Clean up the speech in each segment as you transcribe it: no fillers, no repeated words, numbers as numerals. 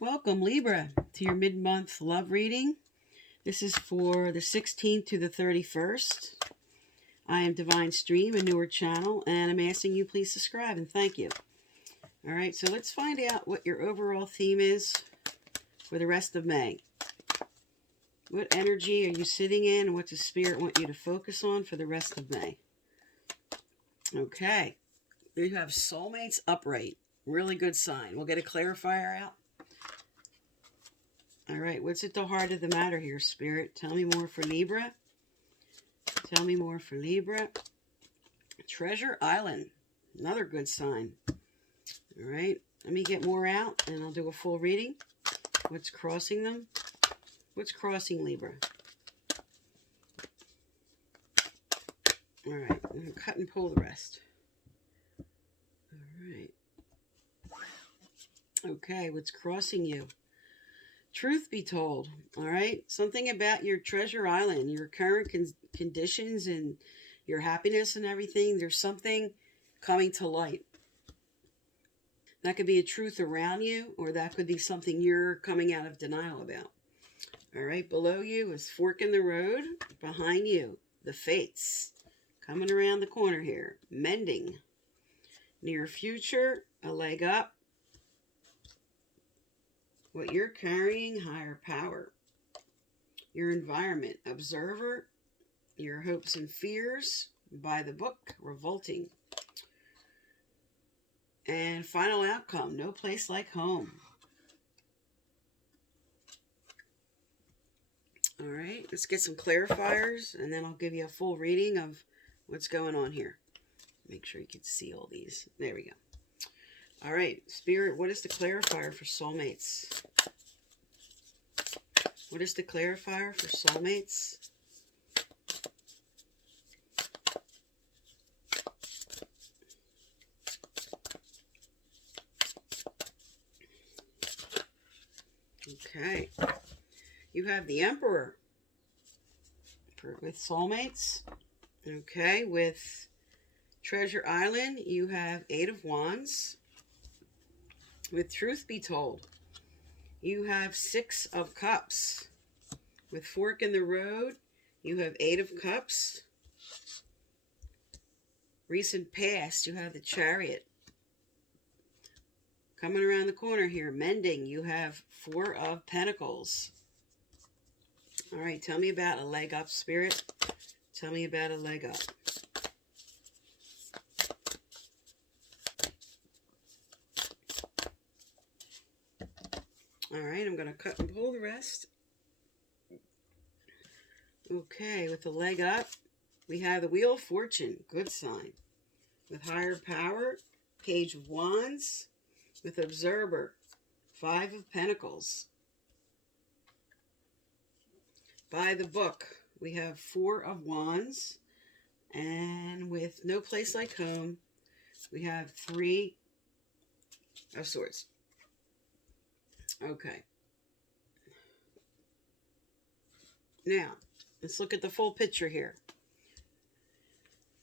Welcome, Libra, to your mid-month love reading. This is for the 16th to the 31st. I am Divine Stream, a newer channel, and I'm asking you please subscribe and thank you. All right, so let's find out what your overall theme is for the rest of May. What energy are you sitting in, and what does Spirit want you to focus on for the rest of May? Okay, you have Soulmates upright. Really good sign. We'll get a clarifier out. All right, what's at the heart of the matter here, Spirit? Tell me more for Libra. Tell me more for Libra. Treasure Island, another good sign. All right, let me get more out, and I'll do a full reading. What's crossing them? What's crossing Libra? All right, I'm going to cut and pull the rest. All right. Okay, what's crossing you? Truth be told, all right? Something about your treasure island, your current conditions and your happiness and everything, there's something coming to light. That could be a truth around you, or that could be something you're coming out of denial about. All right, below you is fork in the road. Behind you, the fates. Coming around the corner here, mending. Near future, a leg up. What you're carrying, higher power. Your environment, observer. Your hopes and fears, by the book, revolting. And final outcome, no place like home. All right, let's get some clarifiers, and then I'll give you a full reading of what's going on here. Make sure you can see all these. There we go. All right, Spirit, what is the clarifier for Soulmates? What is the clarifier for Soulmates? Okay. You have the Emperor with Soulmates. Okay, with Treasure Island, you have Eight of Wands. With Truth Be Told, you have Six of Cups. With Fork in the Road, you have Eight of Cups. Recent past, you have the Chariot. Coming around the corner here, mending, you have Four of Pentacles. All right, tell me about a leg up, Spirit. Tell me about a leg up. All right, I'm going to cut and pull the rest. Okay, with the leg up, we have the Wheel of Fortune. Good sign. With higher power, Page of Wands. With Observer, Five of Pentacles. By the book, we have Four of Wands. And with No Place Like Home, we have Three of Swords. Okay. Now, let's look at the full picture here.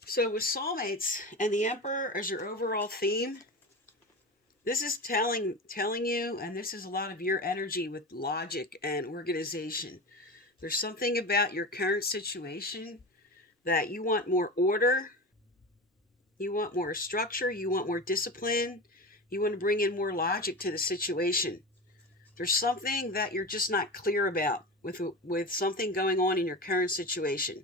So with Soulmates and the Emperor as your overall theme, this is telling you, and this is a lot of your energy with logic and organization. There's something about your current situation that you want more order, you want more structure, you want more discipline, you want to bring in more logic to the situation. There's something that you're just not clear about with something going on in your current situation.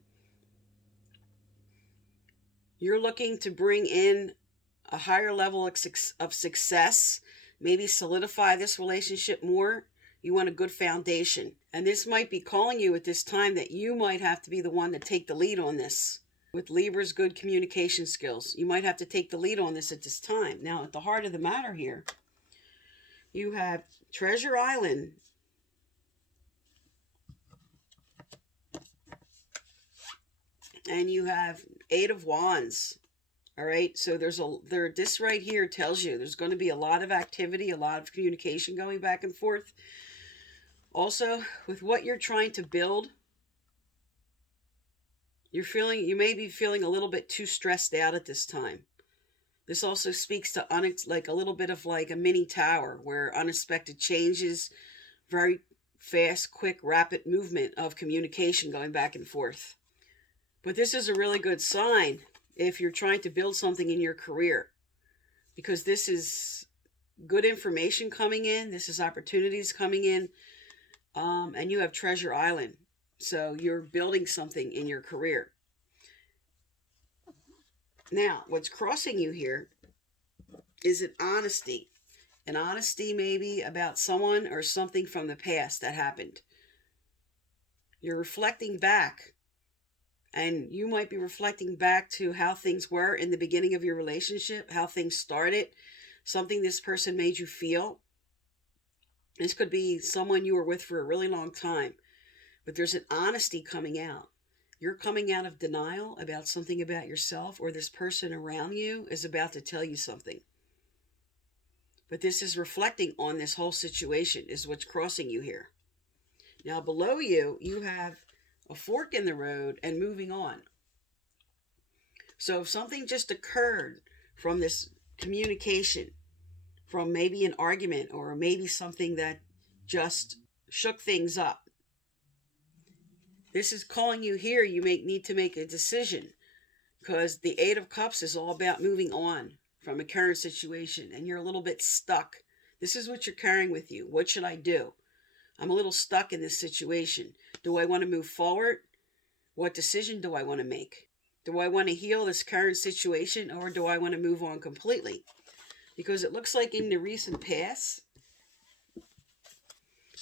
You're looking to bring in a higher level of success, maybe solidify this relationship more. You want a good foundation. And this might be calling you at this time that you might have to be the one to take the lead on this. With Libra's good communication skills, you might have to take the lead on this at this time. Now, at the heart of the matter here, you have Treasure Island. And you have Eight of Wands. All right, so this right here tells you there's going to be a lot of activity, a lot of communication going back and forth. Also, with what you're trying to build, you may be feeling a little bit too stressed out at this time. This also speaks to like a little bit of like a mini tower where unexpected changes, very fast, quick, rapid movement of communication going back and forth. But this is a really good sign if you're trying to build something in your career, because this is good information coming in. This is opportunities coming in. And you have Treasure Island. So you're building something in your career. Now, what's crossing you here is an honesty. An honesty maybe about someone or something from the past that happened. You're reflecting back. And you might be reflecting back to how things were in the beginning of your relationship, how things started, something this person made you feel. This could be someone you were with for a really long time. But there's an honesty coming out. You're coming out of denial about something about yourself, or this person around you is about to tell you something. But this is reflecting on this whole situation, is what's crossing you here. Now below you, you have a fork in the road and moving on. So if something just occurred from this communication, from maybe an argument or maybe something that just shook things up, this is calling you here. You need to make a decision, because the Eight of Cups is all about moving on from a current situation, and you're a little bit stuck. This is what you're carrying with you. What should I do? I'm a little stuck in this situation. Do I want to move forward? What decision do I want to make? Do I want to heal this current situation, or do I want to move on completely? Because it looks like in the recent past,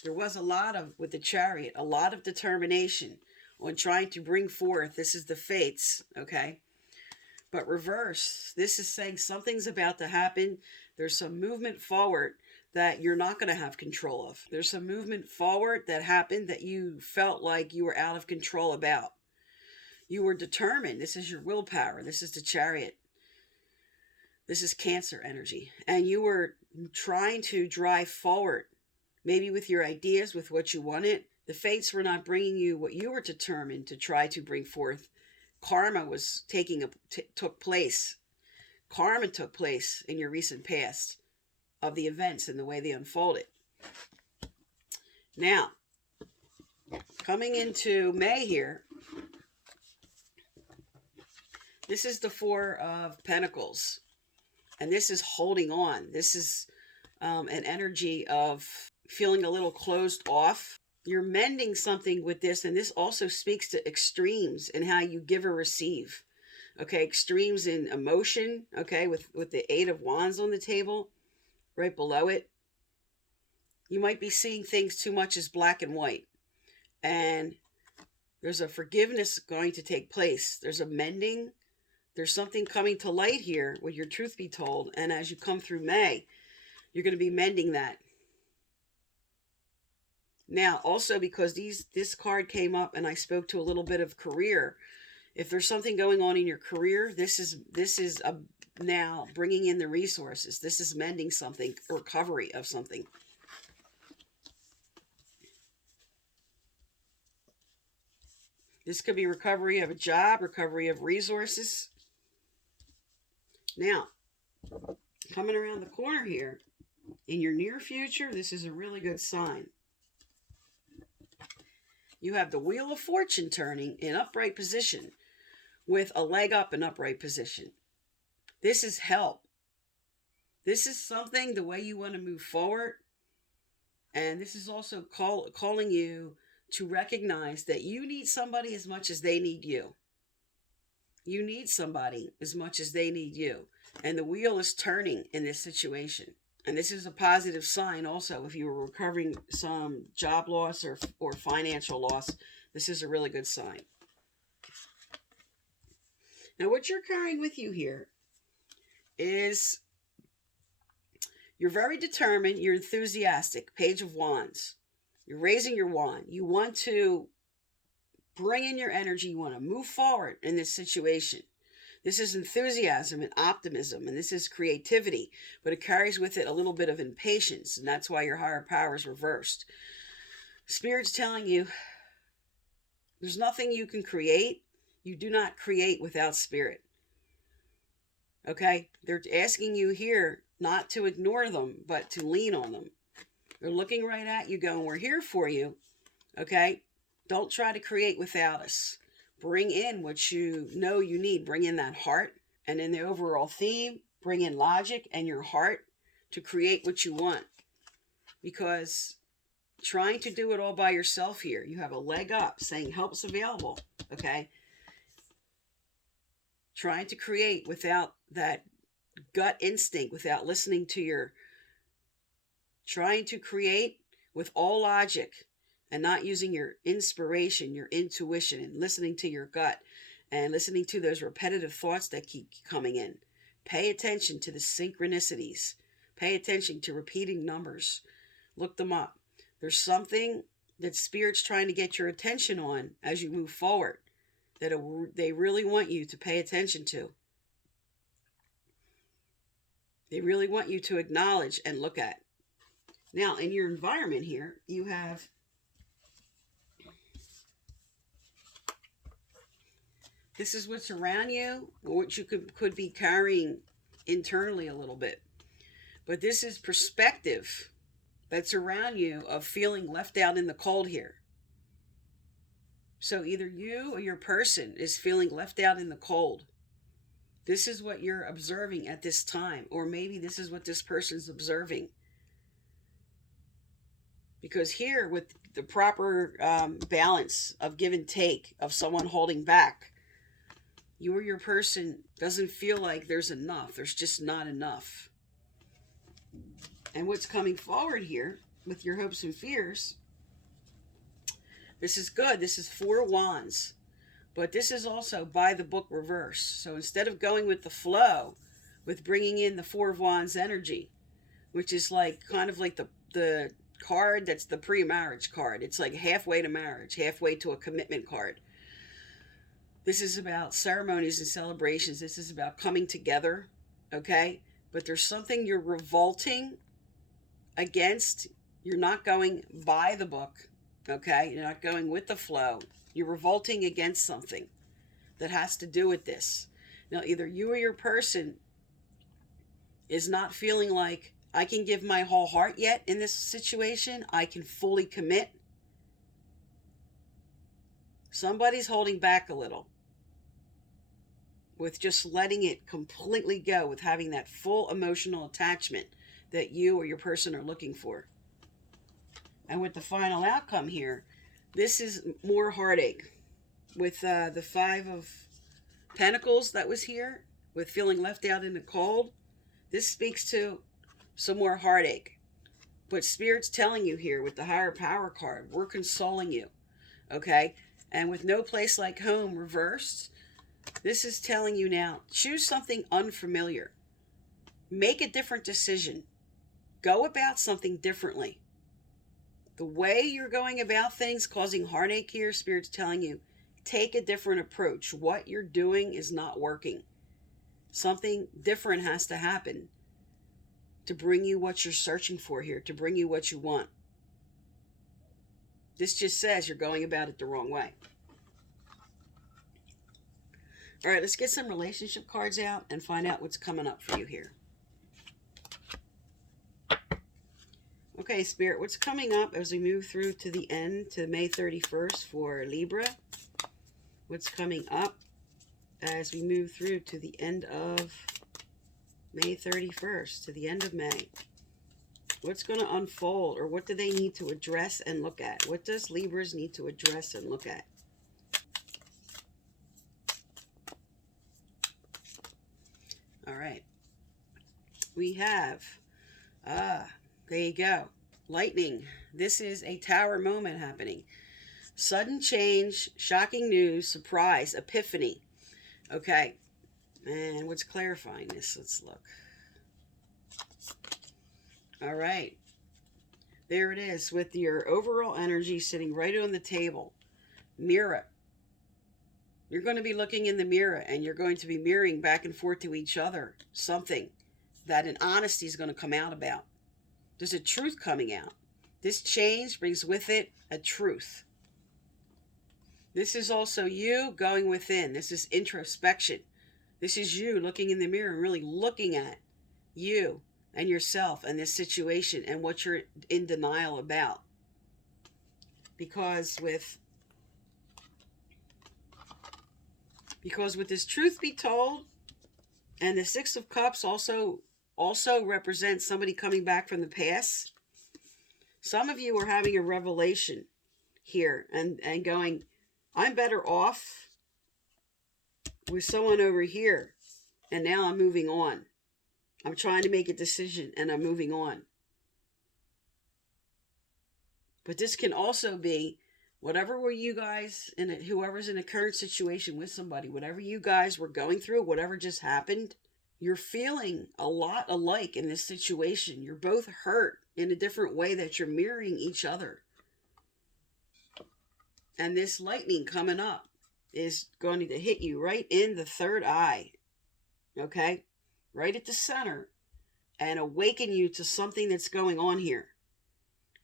there was a lot of, with the Chariot, a lot of determination on trying to bring forth, this is the Fates, okay? But reverse, this is saying something's about to happen. There's some movement forward that you're not going to have control of. There's some movement forward that happened that you felt like you were out of control about. You were determined. This is your willpower. This is the Chariot. This is Cancer energy. And you were trying to drive forward, maybe with your ideas, with what you wanted. The Fates were not bringing you what you were determined to try to bring forth. Karma was took place. Karma took place in your recent past of the events and the way they unfolded. Now, coming into May here, this is the Four of Pentacles. And this is holding on. This is an energy of feeling a little closed off. You're mending something with this, and this also speaks to extremes in how you give or receive. Okay, extremes in emotion, okay, with the Eight of Wands on the table, right below it. You might be seeing things too much as black and white. And there's a forgiveness going to take place. There's a mending. There's something coming to light here with your truth be told. And as you come through May, you're going to be mending that. Now, also because this card came up and I spoke to a little bit of career. If there's something going on in your career, this is now bringing in the resources. This is mending something, recovery of something. This could be recovery of a job, recovery of resources. Now, coming around the corner here, in your near future, this is a really good sign. You have the Wheel of Fortune turning in upright position with a leg up in upright position. This is help. This is something, the way you want to move forward. And this is also calling you to recognize that you need somebody as much as they need you. You need somebody as much as they need you. And the wheel is turning in this situation. And this is a positive sign also if you were recovering some job loss or financial loss. This is a really good sign. Now what you're carrying with you here is you're very determined. You're enthusiastic. Page of Wands. You're raising your wand. You want to bring in your energy. You want to move forward in this situation. This is enthusiasm and optimism, and this is creativity, but it carries with it a little bit of impatience, and that's why your higher power is reversed. Spirit's telling you there's nothing you can create. You do not create without spirit. Okay? They're asking you here not to ignore them, but to lean on them. They're looking right at you going, we're here for you. Okay? Don't try to create without us. Bring in what you know you need. Bring in that heart. And in the overall theme, bring in logic and your heart to create what you want. Because trying to do it all by yourself here, you have a leg up saying help's available. Okay? Trying to create without that gut instinct, without listening to your, trying to create with all logic and not using your inspiration, your intuition, and listening to your gut and listening to those repetitive thoughts that keep coming in. Pay attention to the synchronicities. Pay attention to repeating numbers. Look them up. There's something that Spirit's trying to get your attention on as you move forward that they really want you to pay attention to. They really want you to acknowledge and look at. Now, in your environment here, you have this is what's around you, or what you could be carrying internally a little bit. But this is perspective that's around you of feeling left out in the cold here. So either you or your person is feeling left out in the cold. This is what you're observing at this time. Or maybe this is what this person's observing. Because here, with the proper balance of give and take, of someone holding back, you or your person doesn't feel like there's enough. There's just not enough. And what's coming forward here with your hopes and fears, this is good. This is 4 wands. But this is also by the book reverse. So instead of going with the flow, with bringing in the 4 of wands energy, which is like kind of like the card that's the pre-marriage card. It's like halfway to marriage, halfway to a commitment card. This is about ceremonies and celebrations. This is about coming together, okay? But there's something you're revolting against. You're not going by the book, okay? You're not going with the flow. You're revolting against something that has to do with this. Now, either you or your person is not feeling like, I can give my whole heart yet in this situation. I can fully commit. Somebody's holding back a little with just letting it completely go, with having that full emotional attachment that you or your person are looking for. And with the final outcome here, this is more heartache. With the 5 of Pentacles that was here, with feeling left out in the cold, this speaks to some more heartache. But Spirit's telling you here with the higher power card, we're consoling you, okay? And with no place like home reversed, this is telling you now, choose something unfamiliar. Make a different decision. Go about something differently. The way you're going about things causing heartache here, Spirit's telling you, take a different approach. What you're doing is not working. Something different has to happen to bring you what you're searching for here, to bring you what you want. This just says you're going about it the wrong way. All right, let's get some relationship cards out and find out what's coming up for you here. Okay, Spirit, what's coming up as we move through to the end, to May 31st for Libra? What's coming up as we move through to the end of May 31st, to the end of May? What's going to unfold, or what do they need to address and look at? What does Libras need to address and look at? All right. We have, there you go, lightning. This is a tower moment happening. Sudden change, shocking news, surprise, epiphany. Okay. And what's clarifying this? Let's look. All right. There it is, with your overall energy sitting right on the table. Mirror. You're going to be looking in the mirror, and you're going to be mirroring back and forth to each other something that an honesty is going to come out about. There's a truth coming out. This change brings with it a truth. This is also you going within. This is introspection. This is you looking in the mirror and really looking at you and yourself and this situation and what you're in denial about. Because with this truth be told, and the Six of Cups also represents somebody coming back from the past. Some of you are having a revelation here and going, I'm better off with someone over here, and now I'm moving on. I'm trying to make a decision and I'm moving on. But this can also be whatever were you guys in it, whoever's in a current situation with somebody, whatever you guys were going through, whatever just happened, you're feeling a lot alike in this situation. You're both hurt in a different way that you're mirroring each other. And this lightning coming up is going to hit you right in the third eye. Okay? Right at the center. And awaken you to something that's going on here.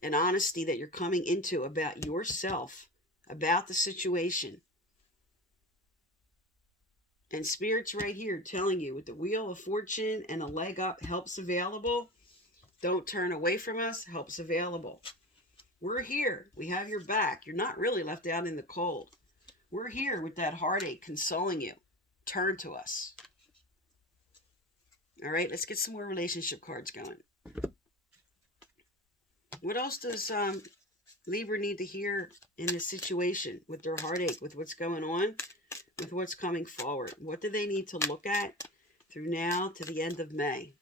An honesty that you're coming into about yourself, about the situation. And Spirit's right here telling you with the Wheel of Fortune and a leg up, help's available. Don't turn away from us, help's available. We're here. We have your back. You're not really left out in the cold. We're here with that heartache consoling you. Turn to us. All right, let's get some more relationship cards going. What else does Libra need to hear in this situation with their heartache, with what's going on, with what's coming forward? What do they need to look at through now to the end of May?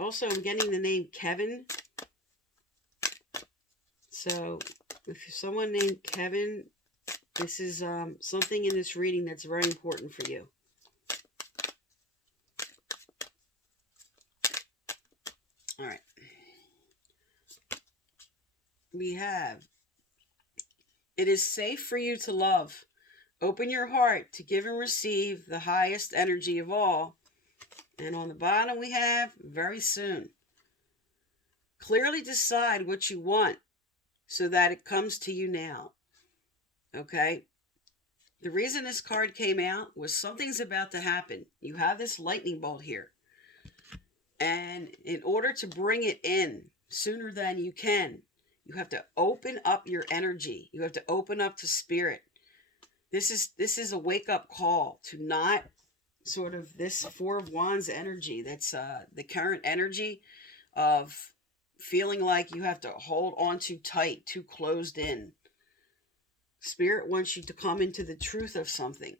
Also, I'm getting the name Kevin. So, if someone named Kevin, this is something in this reading that's very important for you. All right. We have, it is safe for you to love. Open your heart to give and receive the highest energy of all. And on the bottom we have, very soon. Clearly decide what you want so that it comes to you now. Okay? The reason this card came out was something's about to happen. You have this lightning bolt here. And in order to bring it in sooner than you can, you have to open up your energy. You have to open up to spirit. This is a wake-up call to not sort of this Four of Wands energy. That's the current energy of feeling like you have to hold on too tight, too closed in. Spirit wants you to come into the truth of something.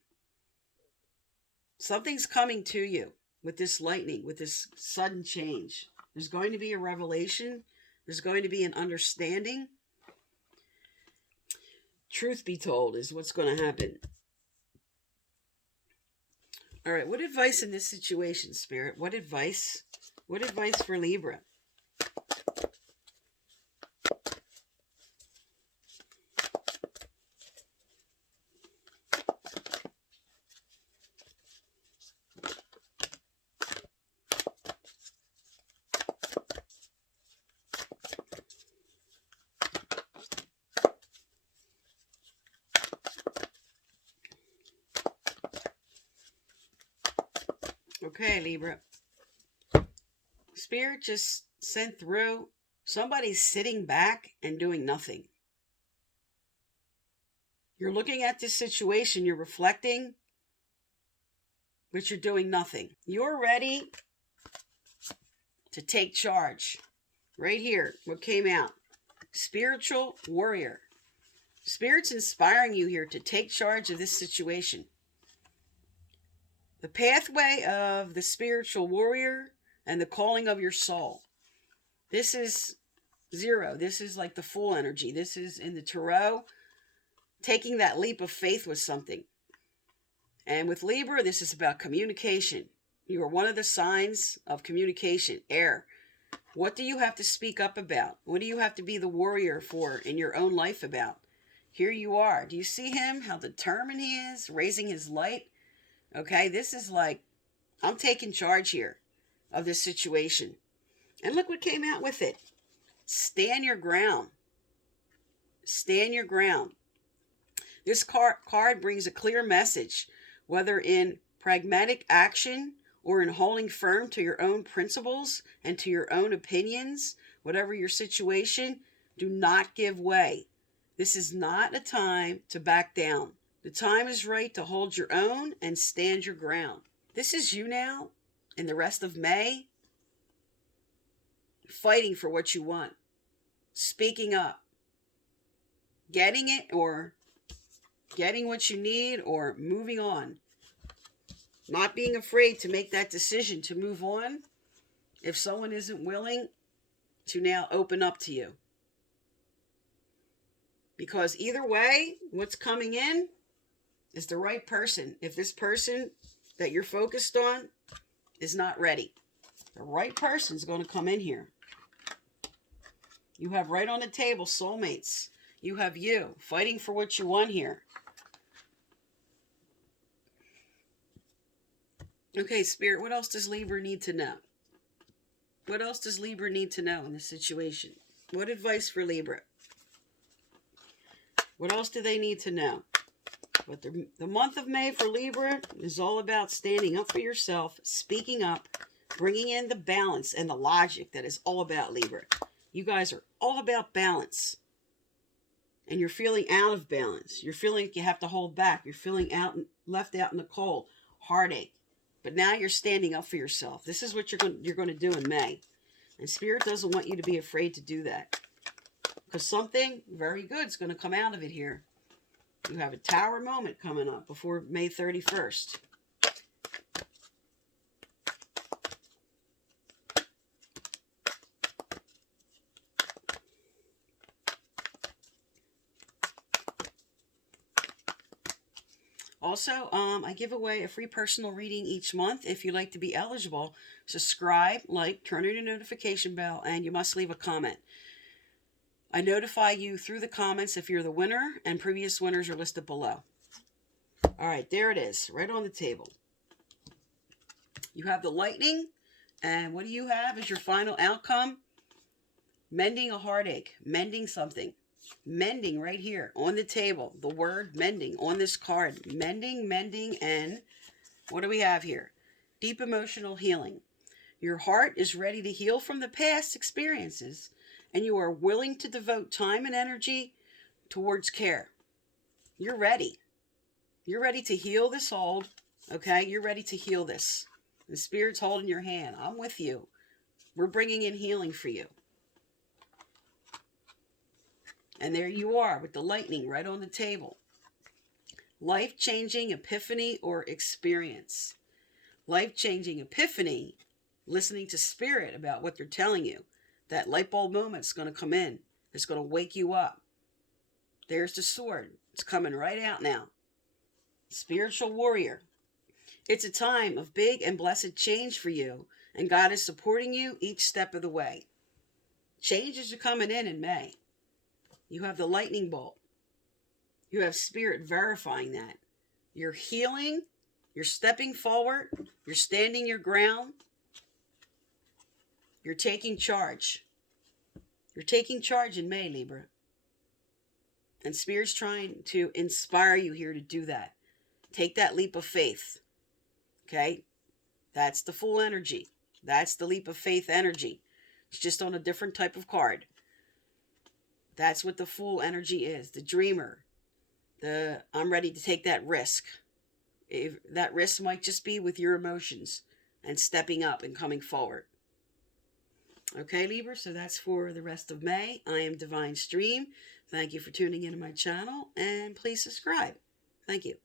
Something's coming to you. With this lightning, with this sudden change. There's going to be a revelation. There's going to be an understanding. Truth be told is what's going to happen. All right, what advice in this situation, Spirit? What advice? What advice for Libra? Okay, Libra. Spirit just sent through somebody's sitting back and doing nothing. You're looking at this situation, you're reflecting, but you're doing nothing. You're ready to take charge. Right here, what came out. Spiritual warrior. Spirit's inspiring you here to take charge of this situation. The pathway of the spiritual warrior and the calling of your soul. This is zero. This is like the full energy. This is in the tarot, taking that leap of faith with something. And with Libra, this is about communication. You are one of the signs of communication, air. What do you have to speak up about? What do you have to be the warrior for in your own life about? Here you are. Do you see him? How determined he is, raising his light? Okay, this is like, I'm taking charge here of this situation. And look what came out with it. Stand your ground. Stand your ground. This card brings a clear message, whether in pragmatic action or in holding firm to your own principles and to your own opinions. Whatever your situation, do not give way. This is not a time to back down. The time is right to hold your own and stand your ground. This is you now and the rest of May, fighting for what you want, speaking up, getting it or getting what you need or moving on. Not being afraid to make that decision to move on if someone isn't willing to now open up to you. Because either way, what's coming in is the right person. If this person that you're focused on is not ready, the right person's going to come in here. You have right on the table soulmates. You have you fighting for what you want here. Okay, Spirit, what else does Libra need to know? What else does Libra need to know in this situation? What advice for Libra? What else do they need to know? But the month of May for Libra is all about standing up for yourself, speaking up, bringing in the balance and the logic that is all about Libra. You guys are all about balance. And you're feeling out of balance. You're feeling like you have to hold back. You're feeling left out in the cold, heartache. But now you're standing up for yourself. This is what you're going to do in May. And Spirit doesn't want you to be afraid to do that. Because something very good is going to come out of it here. You have a Tower moment coming up before May 31st. Also, I give away a free personal reading each month. If you'd like to be eligible, subscribe, like, turn on your notification bell, and you must leave a comment. I notify you through the comments if you're the winner, and previous winners are listed below. All right, there it is, right on the table. You have the lightning, and what do you have as your final outcome? Mending a heartache, mending something. Mending right here on the table. The word mending on this card. Mending, and what do we have here? Deep emotional healing. Your heart is ready to heal from the past experiences, and you are willing to devote time and energy towards care. You're ready. You're ready to heal this old, okay? You're ready to heal this. The Spirit's holding your hand. I'm with you. We're bringing in healing for you. And there you are with the lightning right on the table. Life-changing epiphany or experience. Life-changing epiphany, listening to Spirit about what they're telling you. That light bulb moment's going to come in. It's going to wake you up. There's the sword. It's coming right out now. Spiritual warrior. It's a time of big and blessed change for you, and God is supporting you each step of the way. Changes are coming in May. You have the lightning bolt. You have Spirit verifying that. You're healing. You're stepping forward. You're standing your ground. You're taking charge. You're taking charge in May, Libra. And Spirit's trying to inspire you here to do that. Take that leap of faith. Okay? That's the full energy. That's the leap of faith energy. It's just on a different type of card. That's what the Fool energy is. The dreamer. I'm ready to take that risk. That risk might just be with your emotions and stepping up and coming forward. Okay, Libra, so that's for the rest of May. I am Divine Stream. Thank you for tuning into my channel, and please subscribe. Thank you.